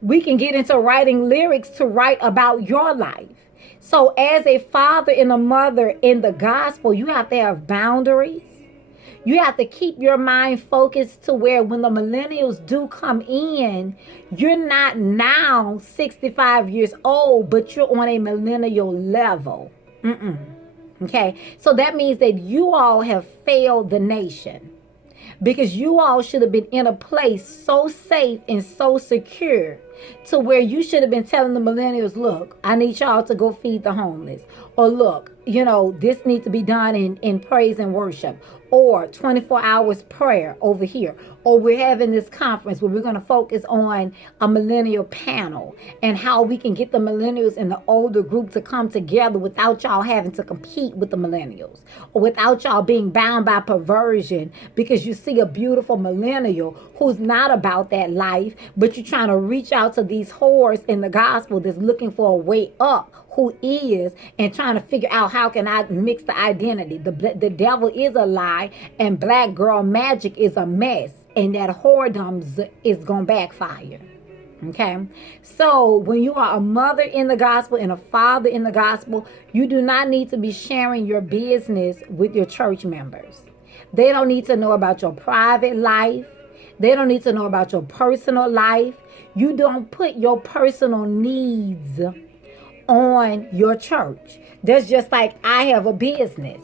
We can get into writing lyrics to write about your life. So, as a father and a mother in the gospel, you have to have boundaries. You have to keep your mind focused to where when the millennials do come in, you're not now 65 years old, but you're on a millennial level. Okay, so that means that you all have failed the nation because you all should have been in a place so safe and so secure to where you should have been telling the millennials, look, I need y'all to go feed the homeless. Or look, this needs to be done in praise and worship. Or 24 hours prayer over here. Or we're having this conference where we're going to focus on a millennial panel and how we can get the millennials and the older group to come together without y'all having to compete with the millennials. Or without y'all being bound by perversion because you see a beautiful millennial who's not about that life, but you're trying to reach out to these whores in the gospel that's looking for a way up who is and trying to figure out how can I mix the identity. The devil is a lie and black girl magic is a mess, and that whoredom is gonna backfire. Okay, so when you are a mother in the gospel and a father in the gospel, you do not need to be sharing your business with your church members. They don't need to know about your private life. They don't need to know about your personal life. You don't put your personal needs on your church. That's just like I have a business.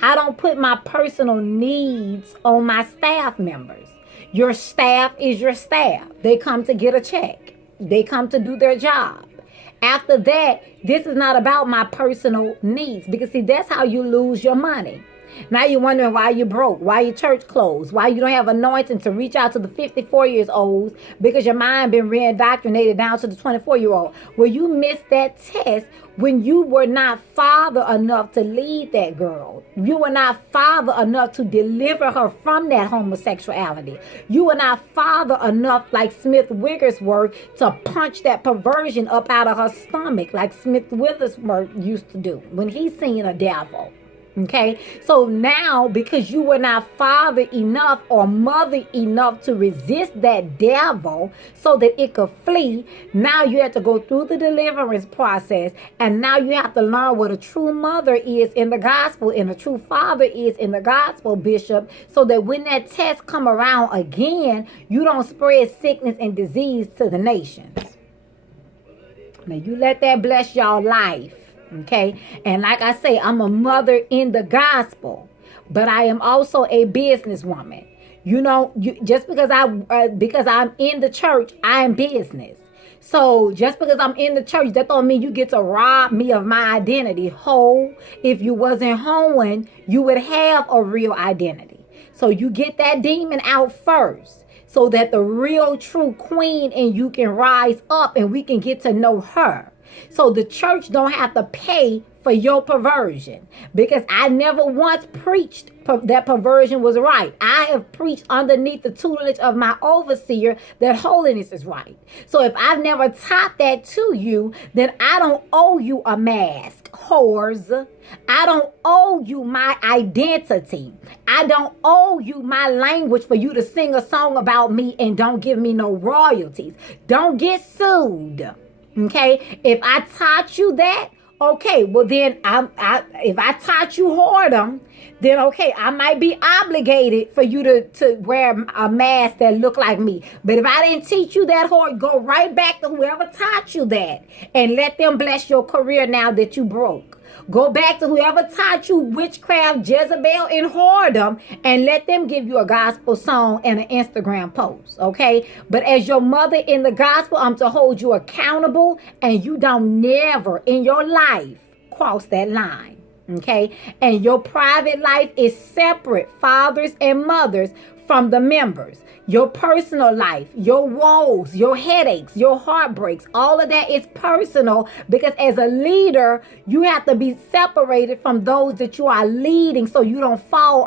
I don't put my personal needs on my staff members. Your staff is your staff. They come to get a check. They come to do their job. After that, this is not about my personal needs because see, that's how you lose your money. Now you're wondering why you're broke, why your church closed, why you don't have anointing to reach out to the 54 years olds because your mind been re-indoctrinated down to the 24-year-old. Well, you missed that test when you were not father enough to lead that girl. You were not father enough to deliver her from that homosexuality. You were not father enough like Smith Wigglesworth to punch that perversion up out of her stomach like Smith Wigglesworth used to do when he seen a devil. Okay, so now because you were not father enough or mother enough to resist that devil so that it could flee, now you have to go through the deliverance process, and now you have to learn what a true mother is in the gospel and a true father is in the gospel, Bishop, so that when that test come around again, you don't spread sickness and disease to the nations. Now you let that bless y'all life. Okay, and like I say, I'm a mother in the gospel, but I am also a businesswoman. Just because I'm in the church, I am business. So just because I'm in the church, that don't mean you get to rob me of my identity. If you wasn't hoeing, you would have a real identity. So you get that demon out first, so that the real true queen in you can rise up and we can get to know her. So the church don't have to pay for your perversion because I never once preached that perversion was right. I have preached underneath the tutelage of my overseer that holiness is right. So if I've never taught that to you, then I don't owe you a mask, whores. I don't owe you my identity. I don't owe you my language for you to sing a song about me and don't give me no royalties. Don't get sued. Okay, if I taught you that, okay, well then if I taught you whoredom, then okay, I might be obligated for you to wear a mask that look like me. But if I didn't teach you that whore, go right back to whoever taught you that and let them bless your career now that you broke. Go back to whoever taught you witchcraft, Jezebel, and whoredom, and let them give you a gospel song and an Instagram post, okay? But as your mother in the gospel, I'm to hold you accountable, and you don't never in your life cross that line, okay? And your private life is separate, fathers and mothers, from the members. Your personal life, your woes, your headaches, your heartbreaks, all of that is personal because as a leader, you have to be separated from those that you are leading so you don't fall